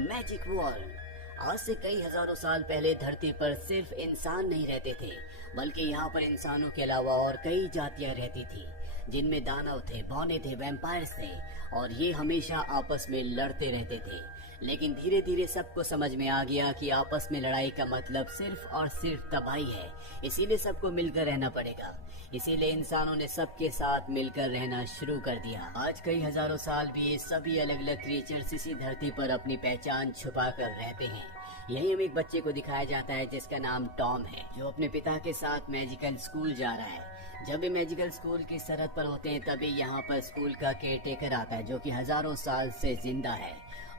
Magic world. आज से कई हजारों साल पहले धरती पर सिर्फ इंसान नहीं रहते थे, बल्कि यहाँ पर इंसानों के अलावा और कई जातियां रहती थी, जिनमें दानव थे, बौने थे, वैम्पायर्स थे, और ये हमेशा आपस में लड़ते रहते थे। लेकिन धीरे धीरे सबको समझ में आ गया कि आपस में लड़ाई का मतलब सिर्फ और सिर्फ तबाही है, इसीलिए सबको मिलकर रहना पड़ेगा। इसीलिए इंसानों ने सबके साथ मिलकर रहना शुरू कर दिया। आज कई हजारों साल भी ये सभी अलग अलग क्रिएचर्स इसी धरती पर अपनी पहचान छुपा कर रहते हैं। यही हमें एक बच्चे को दिखाया जाता है जिसका नाम टॉम है, जो अपने पिता के साथ मैजिकल स्कूल जा रहा है। जब ये मैजिकल स्कूल की सरहद पर होते हैं तभी यहाँ पर स्कूल का केयरटेकर आता है, जो कि हजारों साल से जिंदा है।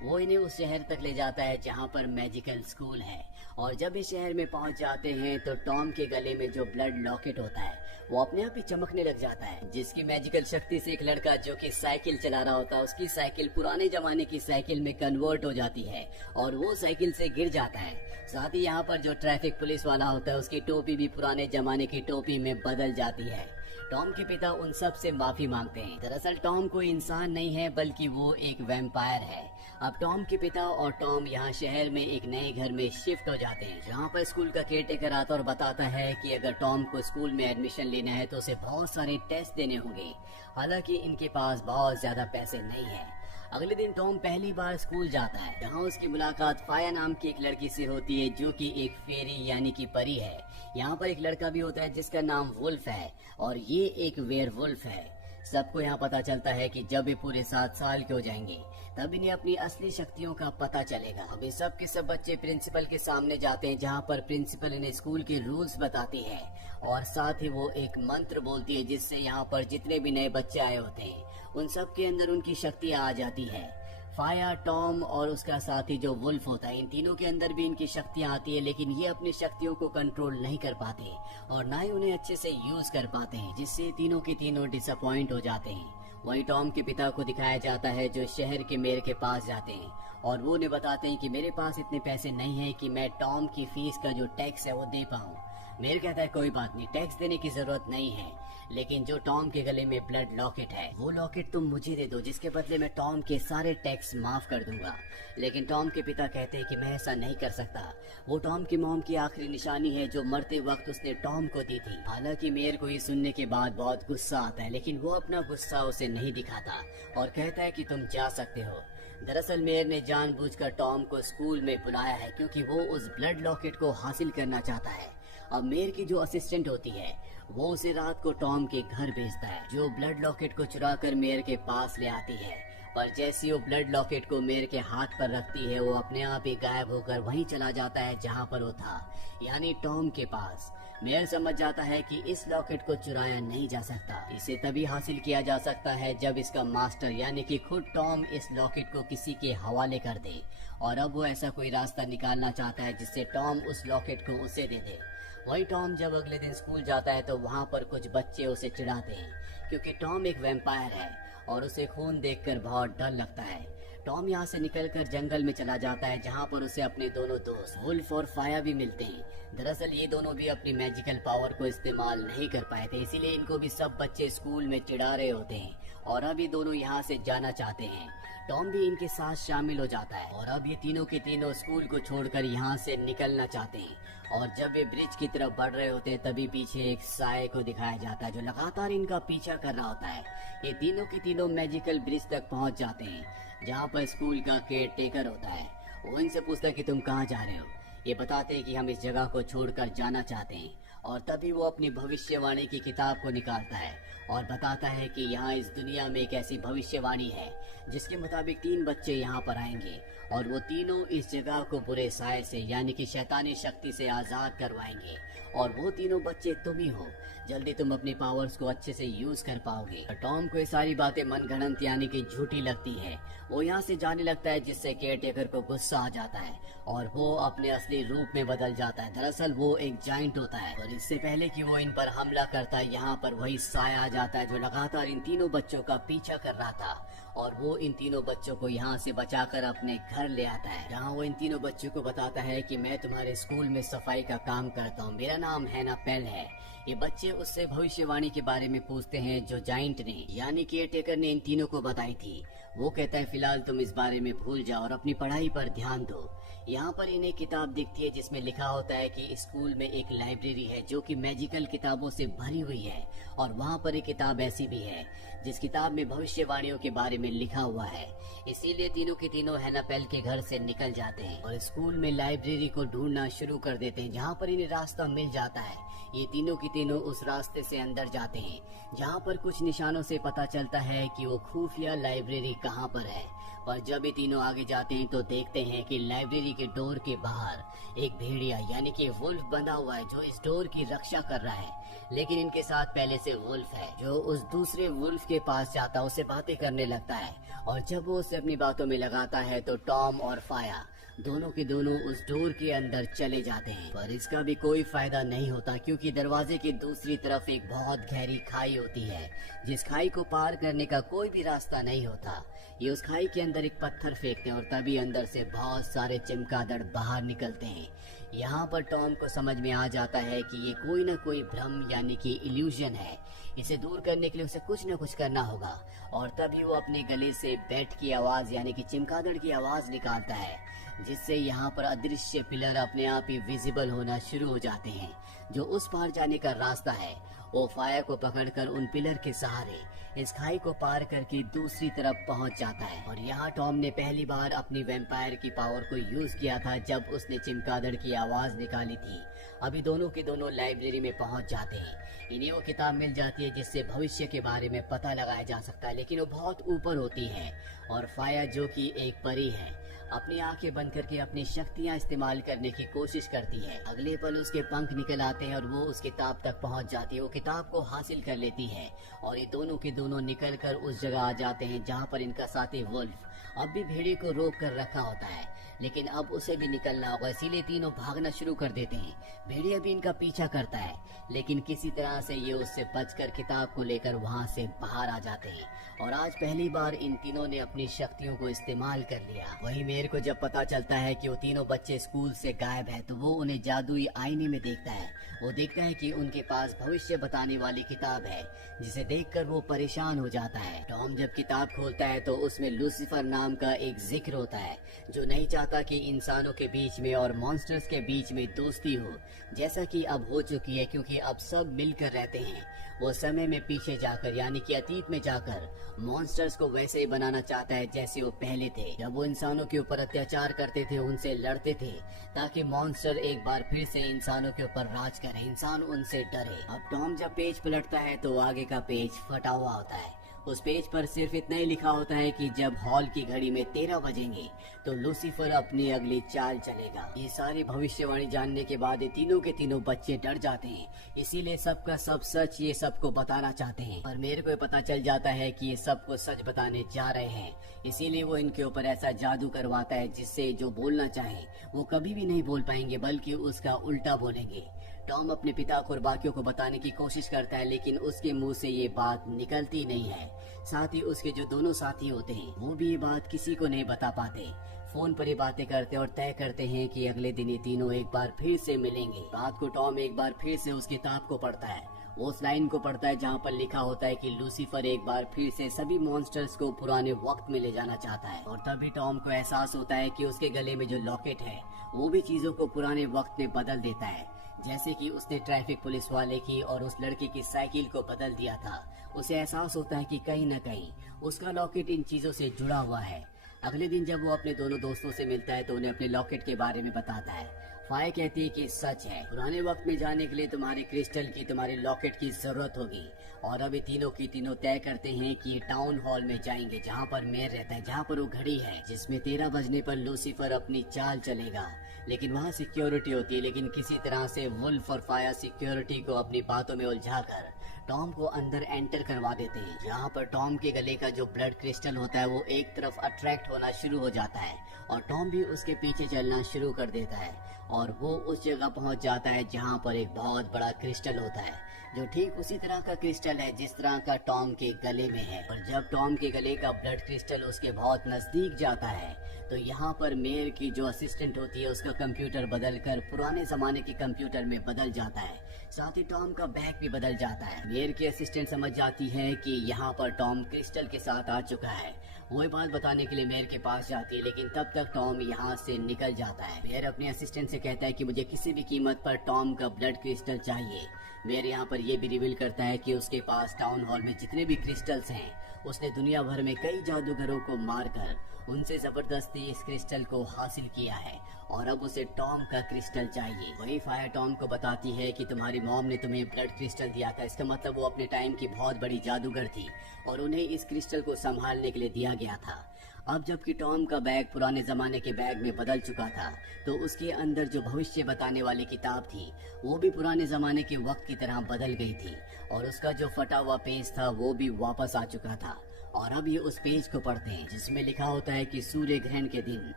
वो इन्हें उस शहर तक ले जाता है जहाँ पर मैजिकल स्कूल है। और जब इस शहर में पहुँच जाते हैं तो टॉम के गले में जो ब्लड लॉकेट होता है वो अपने आप ही चमकने लग जाता है, जिसकी मैजिकल शक्ति से एक लड़का जो कि साइकिल चला रहा होता है, उसकी साइकिल पुराने जमाने की साइकिल में कन्वर्ट हो जाती है और वो साइकिल से गिर जाता है। साथ ही यहाँ पर जो ट्रैफिक पुलिस वाला होता है उसकी टोपी भी पुराने जमाने की टोपी में बदल जाती है। टॉम के पिता उन सब से माफी मांगते हैं। दरअसल टॉम कोई इंसान नहीं है, बल्कि वो एक वैम्पायर है। अब टॉम के पिता और टॉम यहाँ शहर में एक नए घर में शिफ्ट हो जाते हैं, जहाँ पर स्कूल का केयरटेकर आता और बताता है कि अगर टॉम को स्कूल में एडमिशन लेना है तो उसे बहुत सारे टेस्ट देने होंगे। हालांकि इनके पास बहुत ज्यादा पैसे नहीं है। अगले दिन टॉम पहली बार स्कूल जाता है, जहाँ उसकी मुलाकात फाया नाम की एक लड़की से होती है, जो कि एक फेरी यानी कि परी है। यहाँ पर एक लड़का भी होता है जिसका नाम वुल्फ है, और ये एक वेयरवुल्फ है। सबको यहाँ पता चलता है कि जब ये पूरे 7 साल के हो जाएंगे तब इन्हें अपनी असली शक्तियों का पता चलेगा। अब ये सब के सब बच्चे प्रिंसिपल के सामने जाते हैं, जहाँ पर प्रिंसिपल इन्हें स्कूल के रूल्स बताती है और साथ ही वो एक मंत्र बोलती है, जिससे यहाँ पर जितने भी नए बच्चे आए होते हैं उन सब के अंदर उनकी शक्तियाँ आ जाती है। फाया, टॉम और उसका साथी जो वुल्फ होता है, इन तीनों के अंदर भी इनकी शक्तियाँ आती है, लेकिन ये अपनी शक्तियों को कंट्रोल नहीं कर पाते और ना ही उन्हें अच्छे से यूज कर पाते हैं, जिससे तीनों के तीनों डिसअपॉइंट हो जाते हैं। वही टॉम के पिता को दिखाया जाता है, जो शहर के मेयर के पास जाते हैं और वो उन्हें बताते हैं कि मेरे पास इतने पैसे नहीं है कि मैं टॉम की फीस का जो टैक्स है वो दे पाऊँ। मेयर कहता है कोई बात नहीं, टैक्स देने की जरूरत नहीं है, लेकिन जो टॉम के गले में ब्लड लॉकेट है वो लॉकेट तुम मुझे दे दो, जिसके बदले मैं टॉम के सारे टैक्स माफ कर दूंगा। लेकिन टॉम के पिता कहते हैं कि मैं ऐसा नहीं कर सकता, वो टॉम की मॉम की आखिरी निशानी है जो मरते वक्त उसने टॉम को दी थी। हालांकि मेयर को ये सुनने के बाद बहुत गुस्सा आता है, लेकिन वो अपना गुस्सा उसे नहीं दिखाता और कहता है कि तुम जा सकते हो। दरअसल मेयर ने जानबूझकर टॉम को स्कूल में बुलाया है क्योंकि वो उस ब्लड लॉकेट को हासिल करना चाहता है। अब मेयर की जो असिस्टेंट होती है वो उसे रात को टॉम के घर भेजता है, जो ब्लड लॉकेट को चुरा कर मेयर के पास ले आती है। पर जैसे वो ब्लड लॉकेट को मेयर के हाथ पर रखती है वो अपने आप ही गायब होकर वहीं चला जाता है जहां पर वो था, यानी टॉम के पास। मेयर समझ जाता है कि इस लॉकेट को चुराया नहीं जा सकता, इसे तभी हासिल किया जा सकता है जब इसका मास्टर यानी कि खुद टॉम इस लॉकेट को किसी के हवाले कर दे। और अब वो ऐसा कोई रास्ता निकालना चाहता है जिससे टॉम उस लॉकेट को उसे दे दे। वही टॉम जब अगले दिन स्कूल जाता है तो वहाँ पर कुछ बच्चे उसे चिढ़ाते हैं, क्योंकि टॉम एक वैम्पायर है और उसे खून देखकर बहुत डर लगता है। टॉम यहाँ से निकलकर जंगल में चला जाता है, जहाँ पर उसे अपने दोनों दोस्त वुल्फ और फाया भी मिलते हैं। दरअसल ये दोनों भी अपनी मैजिकल पावर को इस्तेमाल नहीं कर पाए थे, इसीलिए इनको भी सब बच्चे स्कूल में चिढ़ा रहे होते हैं और अब ये दोनों यहाँ से जाना चाहते हैं। टॉम भी इनके साथ शामिल हो जाता है और अब ये तीनों के तीनों स्कूल को छोड़कर यहाँ से निकलना चाहते हैं। और जब ये ब्रिज की तरफ बढ़ रहे होते हैं तभी पीछे एक साये को दिखाया जाता है, जो लगातार इनका पीछा कर रहा होता है। ये तीनों के तीनों मैजिकल ब्रिज तक पहुँच जाते हैं, जहाँ पर स्कूल का केयर टेकर होता है। वो इनसे पूछता है कि तुम कहाँ जा रहे हो। ये बताते हैं कि हम इस जगह को छोड़कर जाना चाहते हैं, और तभी वो अपनी भविष्यवाणी की किताब को निकालता है और बताता है कि यहाँ इस दुनिया में एक ऐसी भविष्यवाणी है जिसके मुताबिक 3 बच्चे यहाँ पर आएंगे और वो तीनों इस जगह को बुरे साये से यानी कि शैतानी शक्ति से आजाद करवाएंगे, और वो तीनों बच्चे तुम ही हो। जल्दी तुम अपनी पावर्स को अच्छे से यूज कर पाओगे। टॉम को ये सारी बातें मनगढ़ंत यानी कि झूठी लगती है। वो यहाँ से जाने लगता है, जिससे केयरटेकर को गुस्सा आ जाता है और वो अपने असली रूप में बदल जाता है। दरअसल वो एक जाइंट होता है और इससे पहले कि वो इन पर हमला करता है, यहाँ पर वही साया आ जाता है जो लगातार इन तीनों बच्चों का पीछा कर रहा था और वो इन तीनों बच्चों को यहाँ से बचाकर अपने घर ले आता है, जहाँ वो इन तीनों बच्चों को बताता है कि मैं तुम्हारे स्कूल में सफाई का काम करता हूँ, मेरा नाम हैना पेल है। ये बच्चे उससे भविष्यवाणी के बारे में पूछते हैं जो जाइंट ने यानी केयरटेकर ने इन तीनों को बताई थी। वो कहता है फिलहाल तुम इस बारे में भूल जाओ और अपनी पढ़ाई पर ध्यान दो। यहाँ पर इन्हें किताब दिखती है जिसमें लिखा होता है कि स्कूल में एक लाइब्रेरी है जो कि मैजिकल किताबों से भरी हुई है, और वहाँ पर एक किताब ऐसी भी है जिस किताब में भविष्यवाणियों के बारे में लिखा हुआ है। इसीलिए तीनों के तीनों हैना पेल के घर से निकल जाते हैं और स्कूल में लाइब्रेरी को ढूंढना शुरू कर देते हैं, जहाँ पर इन्हें रास्ता मिल जाता है। ये तीनों की तीनों उस रास्ते से अंदर जाते हैं जहाँ पर कुछ निशानों से पता चलता है कि वो खुफिया लाइब्रेरी कहाँ पर है। पर जब ये तीनों आगे जाते हैं तो देखते हैं कि लाइब्रेरी के डोर के बाहर एक भेड़िया यानी कि वुल्फ बंधा हुआ है जो इस डोर की रक्षा कर रहा है। लेकिन इनके साथ पहले से वुल्फ है जो उस दूसरे वुल्फ के पास जाता है, उससे बातें करने लगता है, और जब वो उसे अपनी बातों में लगाता है तो टॉम और फाया दोनों के दोनों उस डोर के अंदर चले जाते हैं। पर इसका भी कोई फायदा नहीं होता क्योंकि दरवाजे की दूसरी तरफ एक बहुत गहरी खाई होती है जिस खाई को पार करने का कोई भी रास्ता नहीं होता। ये उस खाई के अंदर एक पत्थर फेंकते हैं और तभी अंदर से बहुत सारे चमगादड़ बाहर निकलते हैं। यहाँ पर टॉम को समझ में आ जाता है कि ये कोई ना कोई भ्रम यानी कि इल्यूजन है। इसे दूर करने के लिए उसे कुछ न कुछ करना होगा, और तभी वो अपने गले से बैट की आवाज यानी कि चमगादड़ की आवाज निकालता है, जिससे यहाँ पर अदृश्य पिलर अपने आप ही विजिबल होना शुरू हो जाते हैं जो उस पार जाने का रास्ता है। वो फाया को पकड़कर उन पिलर के सहारे इस खाई को पार करके दूसरी तरफ पहुंच जाता है। और यहाँ टॉम ने पहली बार अपनी वैम्पायर की पावर को यूज किया था जब उसने चमगादड़ की आवाज निकाली थी। अभी दोनों के दोनों लाइब्रेरी में पहुंच जाते हैं। इन्हें वो किताब मिल जाती है जिससे भविष्य के बारे में पता लगाया जा सकता है, लेकिन वो बहुत ऊपर होती है। और फाया जो कि एक परी है अपनी आंखें बंद करके अपनी शक्तियां इस्तेमाल करने की कोशिश करती है। अगले पल उसके पंख निकल आते हैं और वो उस किताब तक पहुंच जाती है। वो किताब को हासिल कर लेती है और ये दोनों के दोनों निकल कर उस जगह आ जाते हैं जहां पर इनका साथी वुल्फ अब भी भेड़िए को रोक कर रखा होता है, लेकिन अब उसे भी निकलना होगा, इसीलिए तीनों भागना शुरू कर देते हैं। भेड़िया भी इनका पीछा करता है, लेकिन किसी तरह से ये उससे बचकर किताब को लेकर वहां से बाहर आ जाते हैं। और आज पहली बार इन तीनों ने अपनी शक्तियों को इस्तेमाल कर लिया। वहीं मेयर को जब पता चलता है कि वो तीनों बच्चे स्कूल से गायब है तो वो उन्हें जादुई आईने में देखता है। वो देखता है कि उनके पास भविष्य बताने वाली किताब है, जिसे देखकर वो परेशान हो जाता है। टॉम जब किताब खोलता है तो उसमें लूसीफर नाम का एक जिक्र होता है जो नहीं चाहता कि इंसानों के बीच में और मॉन्स्टर्स के बीच में दोस्ती हो, जैसा कि अब हो चुकी है क्योंकि अब सब मिलकर रहते हैं। वो समय में पीछे जाकर यानी कि अतीत में जाकर मॉन्स्टर्स को वैसे ही बनाना चाहता है जैसे वो पहले थे, जब वो इंसानों के ऊपर अत्याचार करते थे, उनसे लड़ते थे, ताकि मॉन्स्टर एक बार फिर से इंसानों के ऊपर राज करे, इंसान उनसे डरे। अब टॉम जब पेज पलटता है तो आगे का पेज फटा हुआ होता है। उस पेज पर सिर्फ इतना ही लिखा होता है कि जब हॉल की घड़ी में 13 बजेंगे तो लूसीफर अपनी अगली चाल चलेगा। ये सारी भविष्यवाणी जानने के बाद ये तीनों के तीनों बच्चे डर जाते हैं, इसीलिए सबका सब सच ये सबको बताना चाहते हैं। और मेरे को पता चल जाता है कि ये सबको सच बताने जा रहे हैं, इसीलिए वो इनके ऊपर ऐसा जादू करवाता है जिससे जो बोलना चाहे वो कभी भी नहीं बोल पाएंगे, बल्कि उसका उल्टा बोलेंगे। टॉम अपने पिता को और बाकियों को बताने की कोशिश करता है, लेकिन उसके मुंह से ये बात निकलती नहीं है। साथ ही उसके जो दोनों साथी होते हैं वो भी ये बात किसी को नहीं बता पाते। फोन पर ही बातें करते और तय करते हैं कि अगले दिन ये तीनों एक बार फिर से मिलेंगे। रात को टॉम एक बार फिर से उस किताब को पढ़ता है। वो उस लाइन को पढ़ता है जहाँ पर लिखा होता है कि लूसीफर एक बार फिर से सभी मॉन्स्टर्स को पुराने वक्त में ले जाना चाहता है। और तभी टॉम को एहसास होता है कि उसके गले में जो लॉकेट है वो भी चीजों को पुराने वक्त में बदल देता है, जैसे कि उसने ट्रैफिक पुलिस वाले की और उस लड़के की साइकिल को बदल दिया था। उसे एहसास होता है कि कहीं न कहीं उसका लॉकेट इन चीजों से जुड़ा हुआ है। अगले दिन जब वो अपने दोनों दोस्तों से मिलता है तो उन्हें अपने लॉकेट के बारे में बताता है। फाया कहती है कि सच है, पुराने वक्त में जाने के लिए तुम्हारे क्रिस्टल की, तुम्हारे लॉकेट की जरूरत होगी। और अभी तीनों की तीनों तय करते हैं कि टाउन हॉल में जाएंगे जहाँ पर मेयर रहता है, जहाँ पर वो घड़ी है जिसमें 13 बजने पर लूसीफर अपनी चाल चलेगा। लेकिन वहाँ सिक्योरिटी होती है, लेकिन किसी तरह से वुल्फ और फाया सिक्योरिटी को अपनी बातों में उलझाकर टॉम को अंदर एंटर करवा देते हैं। यहाँ पर टॉम के गले का जो ब्लड क्रिस्टल होता है वो एक तरफ अट्रैक्ट होना शुरू हो जाता है और टॉम भी उसके पीछे चलना शुरू कर देता है और वो उस जगह पहुँच जाता है जहाँ पर एक बहुत बड़ा क्रिस्टल होता है जो ठीक उसी तरह का क्रिस्टल है जिस तरह का टॉम के गले में है। और जब टॉम के गले का ब्लड क्रिस्टल उसके बहुत नजदीक जाता है तो यहाँ पर मेयर की जो असिस्टेंट होती है उसका कंप्यूटर बदलकर पुराने जमाने के कंप्यूटर में बदल जाता है। साथ ही टॉम का बैग भी बदल जाता है। मेयर की असिस्टेंट समझ जाती है कि यहाँ पर टॉम क्रिस्टल के साथ आ चुका है। वो ये बात बताने के लिए मेयर के पास जाती है, लेकिन तब तक टॉम यहाँ से निकल जाता है। मेयर अपने असिस्टेंट से कहता है कि मुझे किसी भी कीमत पर टॉम का ब्लड क्रिस्टल चाहिए। मेयर यहाँ पर ये भी रिवील करता है कि उसके पास टाउन हॉल में जितने भी क्रिस्टल्स हैं उसने दुनिया भर में कई जादूगरों को मारकर उनसे जबरदस्ती इस क्रिस्टल को हासिल किया है और अब उसे टॉम का क्रिस्टल चाहिए। वही फायर टॉम को बताती है कि तुम्हारी मॉम ने तुम्हें ब्लड क्रिस्टल दिया था, इसका मतलब वो अपने टाइम की बहुत बड़ी जादूगर थी और उन्हें इस क्रिस्टल को संभालने के लिए दिया गया था। अब जबकि टॉम का बैग पुराने जमाने के बैग में बदल चुका था तो उसके अंदर जो भविष्य बताने वाली किताब थी वो भी पुराने जमाने के वक्त की तरह बदल गई थी और उसका जो फटा हुआ पेज था वो भी वापस आ चुका था। और अब ये उस पेज को पढ़ते हैं जिसमें लिखा होता है कि सूर्य ग्रहण के दिन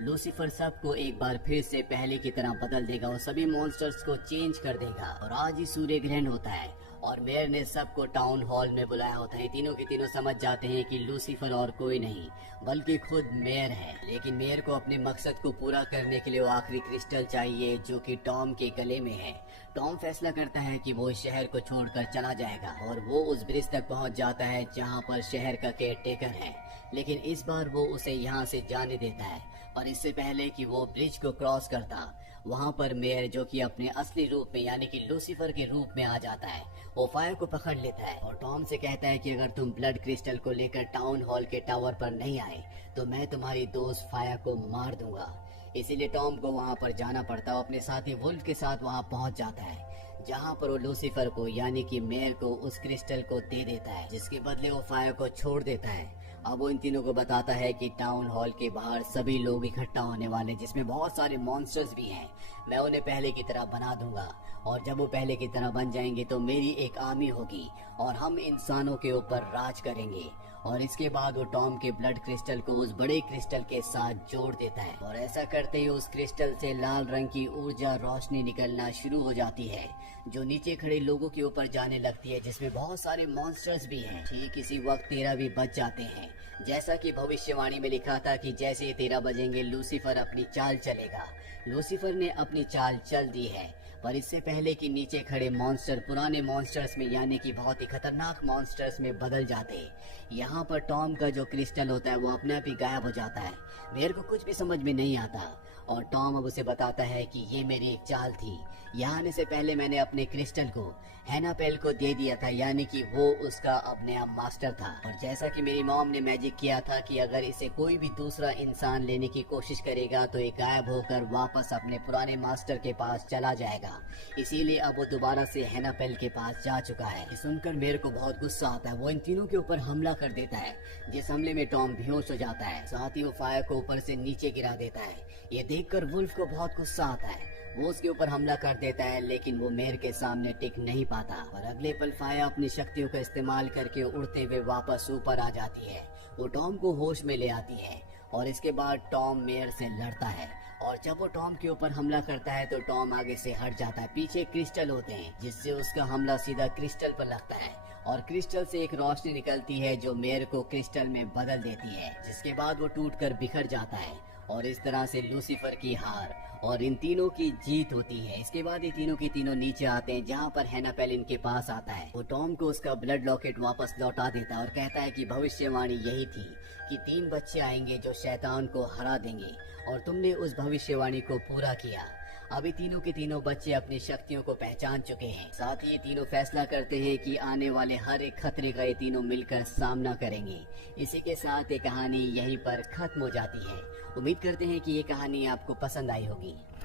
लूसीफर सबको एक बार फिर से पहले की तरह बदल देगा और सभी मॉन्स्टर्स को चेंज कर देगा। और आज ही सूर्य ग्रहण होता है और मेयर ने सबको टाउन हॉल में बुलाया होता है। तीनों के तीनों समझ जाते हैं कि लूसीफर और कोई नहीं बल्कि खुद मेयर है। लेकिन मेयर को अपने मकसद को पूरा करने के लिए वो आखिरी क्रिस्टल चाहिए जो कि टॉम के गले में है। टॉम फैसला करता है कि वो शहर को छोड़कर चला जाएगा और वो उस ब्रिज तक पहुंच जाता है जहां पर शहर का केयर टेकर है। लेकिन इस बार वो उसे यहाँ से जाने देता है और इससे पहले कि वो ब्रिज को क्रॉस करता वहाँ पर मेयर जो कि अपने असली रूप में यानी कि लूसीफर के रूप में आ जाता है वो फायर को पकड़ लेता है और टॉम से कहता है कि अगर तुम ब्लड क्रिस्टल को लेकर टाउन हॉल के टावर पर नहीं आए तो मैं तुम्हारी दोस्त फायर को मार दूंगा। इसीलिए टॉम को वहाँ पर जाना पड़ता है। अपने साथी वुल्फ के साथ वहाँ पहुँच जाता है जहाँ पर वो लूसीफर को यानी कि मेयर को उस क्रिस्टल को दे देता है जिसके बदले वो फायर को छोड़ देता है। अब वो इन तीनों को बताता है कि टाउन हॉल के बाहर सभी लोग इकट्ठा होने वाले जिसमें बहुत सारे मॉन्स्टर्स भी हैं। मैं उन्हें पहले की तरह बना दूंगा और जब वो पहले की तरह बन जाएंगे तो मेरी एक आर्मी होगी और हम इंसानों के ऊपर राज करेंगे। और इसके बाद वो टॉम के ब्लड क्रिस्टल को उस बड़े क्रिस्टल के साथ जोड़ देता है और ऐसा करते ही उस क्रिस्टल से लाल रंग की ऊर्जा रोशनी निकलना शुरू हो जाती है जो नीचे खड़े लोगों के ऊपर जाने लगती है जिसमें बहुत सारे मॉन्स्टर्स भी हैं। ठीक इसी वक्त 13 भी बच जाते हैं जैसा कि भविष्यवाणी में लिखा था कि जैसे ही 13 बजेंगे लूसीफर अपनी चाल चलेगा। लूसीफर ने अपनी चाल चल दी है पर इससे पहले कि नीचे खड़े मॉन्स्टर पुराने मॉन्स्टर्स में यानी कि बहुत ही खतरनाक मॉन्स्टर्स में बदल जाते। यहाँ पर टॉम का जो क्रिस्टल होता है वो अपने आप ही गायब हो जाता है। मेरे को कुछ भी समझ में नहीं आता और टॉम अब उसे बताता है कि ये मेरी एक चाल थी। यहाँ आने से पहले मैंने अपने क्रिस्टल को हैनापेल को दे दिया था यानी कि वो उसका अब नया मास्टर था। और जैसा कि मेरी मॉम ने मैजिक किया था कि अगर इसे कोई भी दूसरा इंसान लेने की कोशिश करेगा तो ये गायब होकर वापस अपने पुराने मास्टर के पास चला जाएगा। इसीलिए अब वो दोबारा से हैनापेल के पास जा चुका है। ये सुनकर मेरे को बहुत गुस्सा आता है। वो इन तीनों के ऊपर हमला कर देता है जिस हमले में टॉम बेहोश हो जाता है। साथ ही वो फायर को ऊपर से नीचे गिरा देता है। ये देखकर वुल्फ को बहुत गुस्सा आता है। वो उसके ऊपर हमला कर देता है लेकिन वो मेयर के सामने टिक नहीं पाता और अगले पल फायर अपनी शक्तियों का इस्तेमाल करके उड़ते हुए वापस ऊपर आ जाती है। वो टॉम को होश में ले आती है और इसके बाद टॉम मेयर से लड़ता है और जब वो टॉम के ऊपर हमला करता है तो टॉम आगे से हट जाता है। पीछे क्रिस्टल होते हैं जिससे उसका हमला सीधा क्रिस्टल पर लगता है और क्रिस्टल से एक रोशनी निकलती है जो मेयर को क्रिस्टल में बदल देती है जिसके बाद वो टूटकर बिखर जाता है और इस तरह से लूसीफर की हार और इन तीनों की जीत होती है। इसके बाद ये तीनों के तीनों नीचे आते हैं जहाँ पर हैनापेल इनके पास आता है। वो टॉम को उसका ब्लड लॉकेट वापस लौटा देता है और कहता है कि भविष्यवाणी यही थी कि 3 बच्चे आएंगे जो शैतान को हरा देंगे और तुमने उस भविष्यवाणी को पूरा किया। अभी तीनों के तीनों बच्चे अपनी शक्तियों को पहचान चुके हैं। साथ ही ये तीनों फैसला करते हैं कि आने वाले हर एक खतरे का ये तीनों मिलकर सामना करेंगे। इसी के साथ ये कहानी यहीं पर खत्म हो जाती है। उम्मीद करते हैं कि ये कहानी आपको पसंद आई होगी।